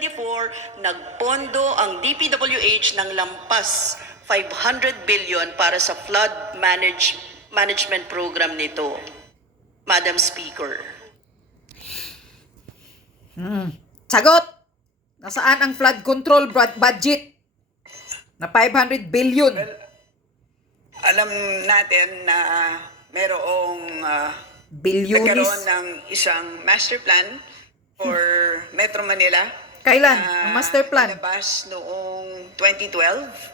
2024, nagpondo ang DPWH ng lampas 500 billion para sa flood management program nito. Madam Speaker. Sagot! Nasaan ang flood control budget na 500 billion? Alam natin na merong Bilyonis. nagkaroon ng isang master plan for Metro Manila. Kailan ang master plan? Nilabas noong 2012.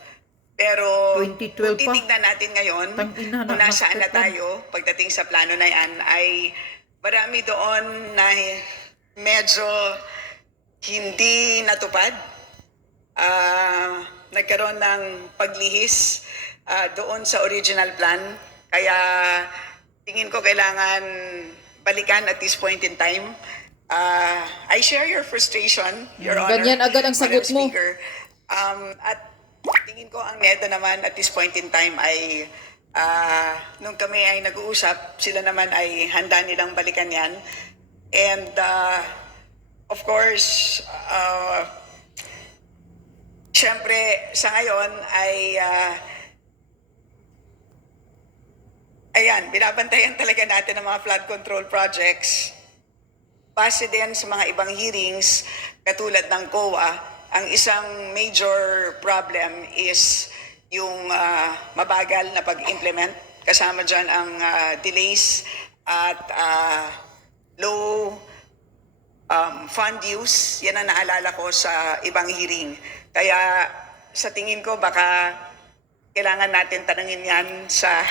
Pero 2012 kung pa. titignan natin ngayon, Tangina na, kung nasaan master na plan. tayo pagdating sa plano na yan, ay marami doon na medyo hindi natupad. Nagkaroon ng paglihis doon sa original plan. Kaya tingin ko kailangan balikan at this point in time. I share your frustration, Your Honor. Ganyan agad ang sagot Madam mo. Speaker. At tingin ko ang NEDA naman at this point in time ay nung kami ay nag-uusap, sila naman ay handa nilang balikan yan. And of course, syempre sa ngayon ay ayan, binabantayan talaga natin ang mga flood control projects. Base din sa mga ibang hearings, katulad ng COA, ang isang major problem is yung mabagal na pag-implement. Kasama dyan ang delays at low fund use. Yan ang naalala ko sa ibang hearing. Kaya sa tingin ko baka kailangan natin tanungin yan sa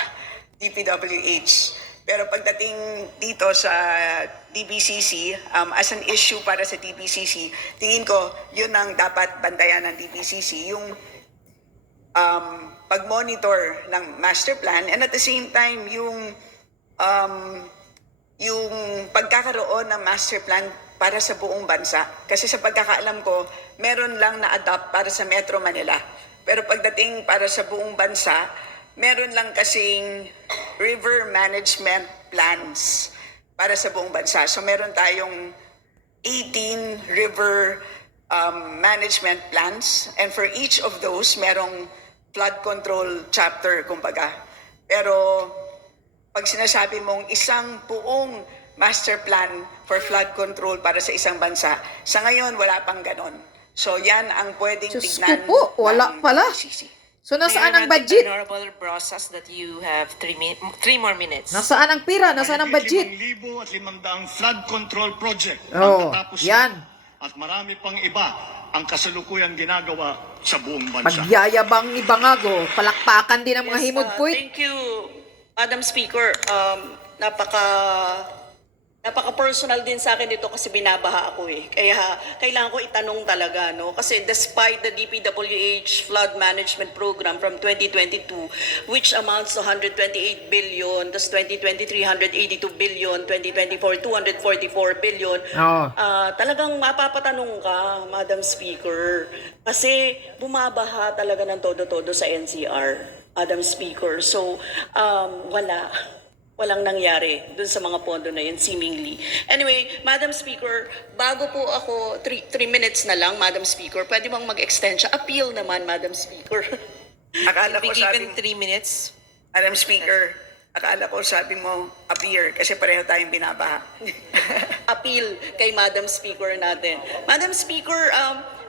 DPWH. Pero pagdating dito sa DPCC, as an issue para sa DPCC, tingin ko yun ang dapat bantayan ng DPCC, yung pag-monitor ng master plan, and at the same time yung pagkakaroon ng master plan para sa buong bansa. Kasi sa pagkakaalam ko, meron lang na-adopt para sa Metro Manila. Pero pagdating para sa buong bansa, meron lang kasing river management plans para sa buong bansa. So meron tayong 18 river management plans, and for each of those, merong flood control chapter, kumbaga. Pero pag sinasabi mong isang buong master plan for flood control para sa isang bansa, sa ngayon wala pang ganon. So yan ang pwedeng Diyos tignan ko po, wala ng pala. DPCC. So nasaan ang budget? Honorable Brosas, that you have 3 more minutes. Nasaan ang pira? Nasaan ang budget? 5,500 flood control project Oh, ang tatapos yan. na. At marami pang iba ang kasalukuyang ginagawa sa buong bansa. Pagyayabang ni Bangago, palakpakan din ang mga himod-puit. Thank you, Madam Speaker. Napaka-personal din sa akin dito kasi binabaha ako eh. Kaya kailangan ko itanong talaga, no? Kasi despite the DPWH Flood Management Program from 2022, which amounts to 128 billion, tas 2023, 182 billion, 2024, 244 billion, talagang mapapatanong ka, Madam Speaker. Kasi bumabaha talaga ng todo-todo sa NCR, Madam Speaker. So, walang nangyari dun sa mga pondo na yun, seemingly. Anyway, Madam Speaker, bago po ako, 3 minutes na lang, Madam Speaker, pwede bang mag-extend siya? Appeal naman, Madam Speaker. Akala Be ko given sabi, 3 minutes. Madam Speaker, akala ko sabi mo appear kasi pareho tayong binabaha. Appeal kay Madam Speaker natin. Madam Speaker,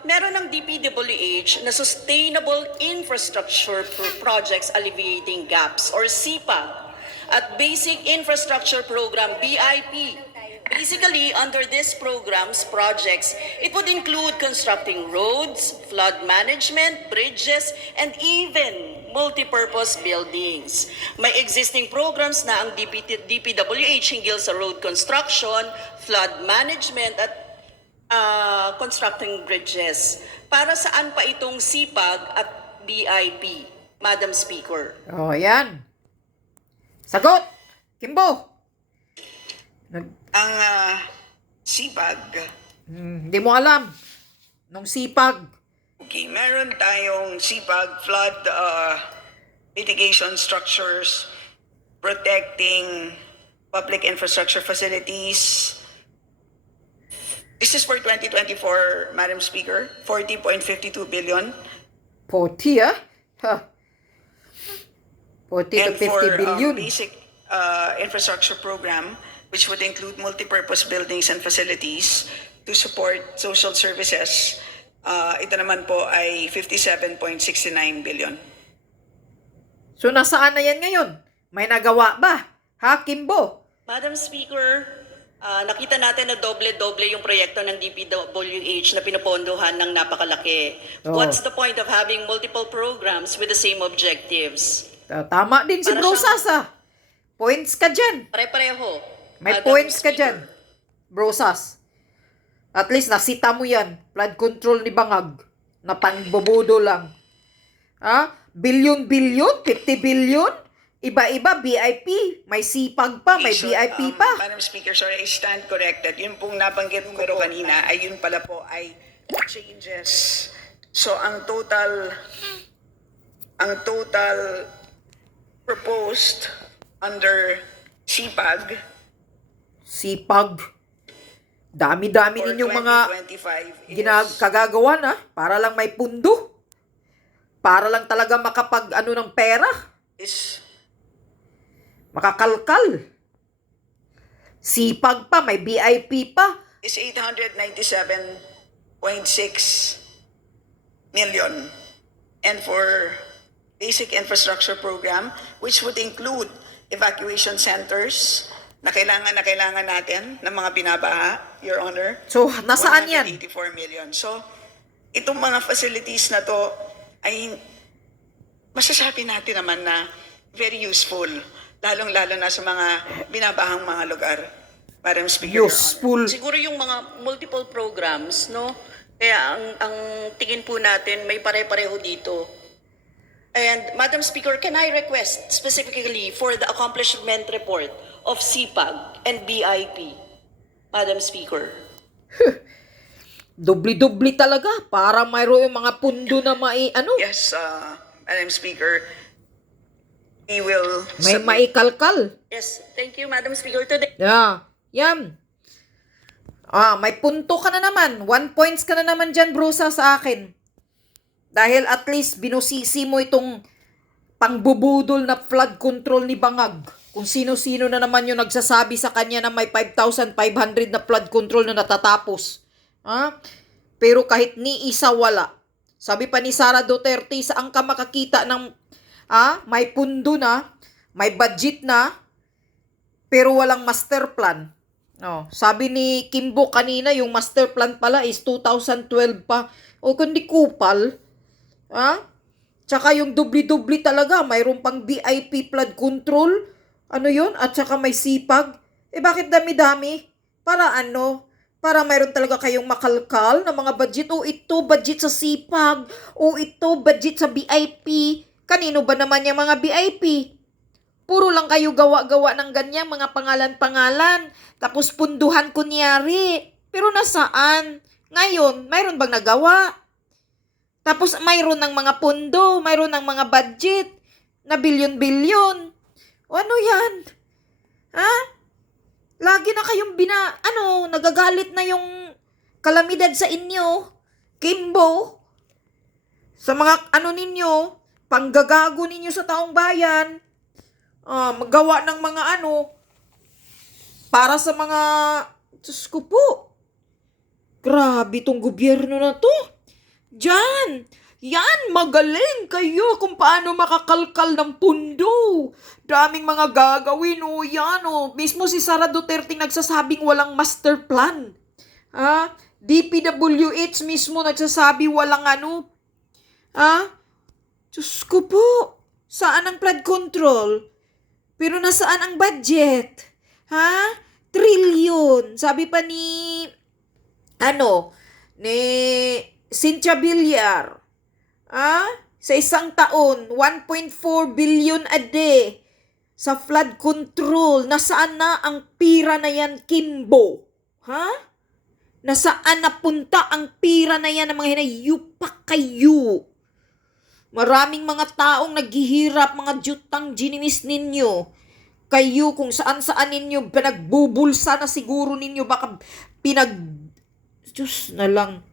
meron ng DPWH na Sustainable Infrastructure Projects Alleviating Gaps, or SIPA, at Basic Infrastructure Program, BIP. Basically, under these programs, projects, it would include constructing roads, flood management, bridges, and even multi-purpose buildings. May existing programs na ang DPWH hinggil sa road construction, flood management, at constructing bridges. Para saan pa itong SIPAG at BIP, Madam Speaker? Oh, yan. Sagot! Kimbo! Ang SIPAG, Hindi mo alam. Nung sipag. okay, meron tayong SIPAG, flood mitigation structures, protecting public infrastructure facilities, This is for 2024, Madam Speaker, 40.52 billion. 40, ah? Ha. 40 to And 50 for billion. basic infrastructure program, which would include multipurpose buildings and facilities to support social services, ito naman po ay 57.69 billion. So, nasaan na yan ngayon? May nagawa ba? Ha, Kimbo? Madam Speaker, nakita natin na doble-doble yung proyekto ng DPWH na pinapondohan ng napakalaki. Oo. What's the point of having multiple programs with the same objectives? Tama din si Para Brosas, ah. Points ka dyan. Pare-pareho. May Madam points ka Speaker. dyan. Brosas. At least nasita mo yan. Flood control ni Bangag. Na pangbobodo lang. Ha? Bilyon-bilyon? 50 bilyon? Iba-iba, BIP. May sipag pa, may So, BIP pa. Madam Speaker, sorry, I stand corrected. Yun pong nabanggit ko pero kanina ay yun pala po ay changes. So ang total proposed under CPAG Sipag. Dami-dami for ninyong mga 2025 is kagagawa na para lang may pundo. Para lang talaga ano ng pera. is Makakalkal. Sipag pa, may BIP pa. 897.6 million. And for basic infrastructure program, which would include evacuation centers na kailangan natin ng mga binabaha, Your Honor. So, nasaan yan? 184 million. So, itong mga facilities na to ay masasabi natin naman na very useful, lalong-lalo na sa mga binabahang mga lugar. Madam Speaker, Your Honor. Useful. Siguro yung mga multiple programs, no? Kaya ang tingin po natin may pare-pareho dito. And Madam Speaker, can I request specifically for the accomplishment report of CPAG and BIP? Madam Speaker. Dubli-dubli talaga. Para mayroon yung mga pundo na Yes, Madam Speaker, we will may submit. maikalkal. Yes, thank you, Madam Speaker. Today, Yeah. Yan. May punto ka na naman. 1 points ka na naman dyan, Brusa, sa akin. Dahil at least binusisi mo itong pangbubudol na flood control ni Bangag. Kung sino-sino na naman yung nagsasabi sa kanya na may 5,500 na flood control na natatapos. Pero kahit ni isa wala. Sabi pa ni Sara Duterte, saan ka makakita ng may pundo na, may budget na, pero walang master plan. Sabi ni Kimbo kanina, yung master plan pala is 2012 pa. O kundi kupal. Tsaka yung dubli-dubli talaga, mayroon pang BIP flood control. Ano yun? At tsaka may sipag. Bakit dami-dami? Para ano? Para mayroon talaga kayong makalkal na mga budget. O ito, budget sa sipag. O ito, budget sa BIP. Kanino ba naman yung mga BIP? Puro lang kayo gawa-gawa ng ganyang mga pangalan-pangalan. Tapos punduhan kunyari. Pero nasaan? Ngayon, mayroon bang nagawa? Tapos mayroon ng mga pundo, mayroon ng mga budget na bilyon-bilyon. O ano yan? Lagi na kayong nagagalit na yung kalamidad sa inyo. Kimbo. Sa mga ninyo, panggagago ninyo sa taong bayan. Magawa ng mga para sa mga, Diyos ko po. Grabe tong gobyerno na to. Yan, magaling kayo kung paano makakalkal ng pundo. Daming mga gagawin, Mismo si Sara Duterte nagsasabing walang master plan. DPWH mismo nagsasabi walang Diyos ko po, saan ang flood control? Pero nasaan ang budget? Trillion. Sabi pa ni Cynthia Villar. Sa isang taon, 1.4 billion a day sa flood control. Nasaan na ang pira na yan, Kimbo? Nasaan napunta ang pira na yan ng mga hinayupak kayo? Maraming mga taong naghihirap, mga jutang ginimis ninyo. Kayo kung saan-saan ninyo, pinagbubulsa na siguro ninyo, baka Diyos na lang.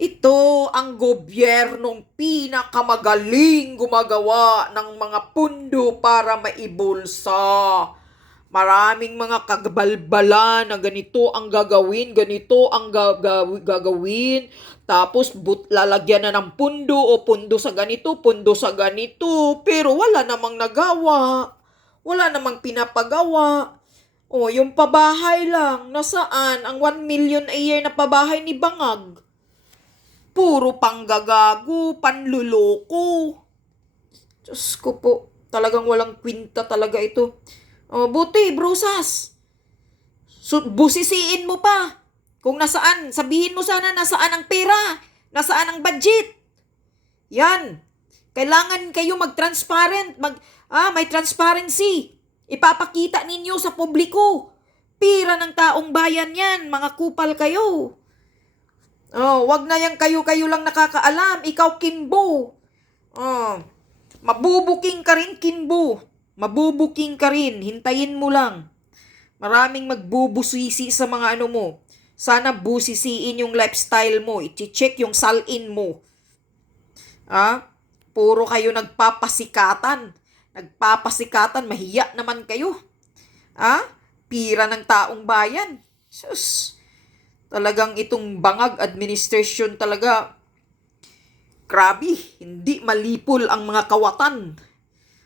Ito ang gobyernong pinakamagaling gumagawa ng mga pundo para maibulsa. Maraming mga kagabalbala na ganito ang gagawin, ganito ang gagawin. Tapos lalagyan na ng pundo o pundo sa ganito, pundo sa ganito. Pero wala namang nagawa. Wala namang pinapagawa. O, yung pabahay lang, nasaan ang 1 million a year na pabahay ni Bangag? Puro panggagago, panluloko. Diyos ko po, talagang walang kwinta talaga ito. O, buti, brusas. Busisiin mo pa. Kung nasaan, sabihin mo sana nasaan ang pera, nasaan ang budget. Yan. Kailangan kayo mag-transparent, may transparency. Ipapakita ninyo sa publiko. Pira ng taong bayan yan, mga kupal kayo. Oh, wag na yan kayo lang nakakaalam. Ikaw, Kimbo. Oh, mabubuking ka rin, Kimbo. Mabubuking ka rin. Hintayin mo lang. Maraming magbubusisi sa mga ano mo. Sana busisiin yung lifestyle mo. I-check yung salin mo. Puro kayo nagpapasikatan. Nagpapasikatan. Mahiya naman kayo. Pira ng taong bayan. Sus. Talagang itong Bangag administration talaga, grabe, hindi malipol ang mga kawatan.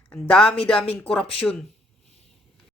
Ang dami-daming korupsyon.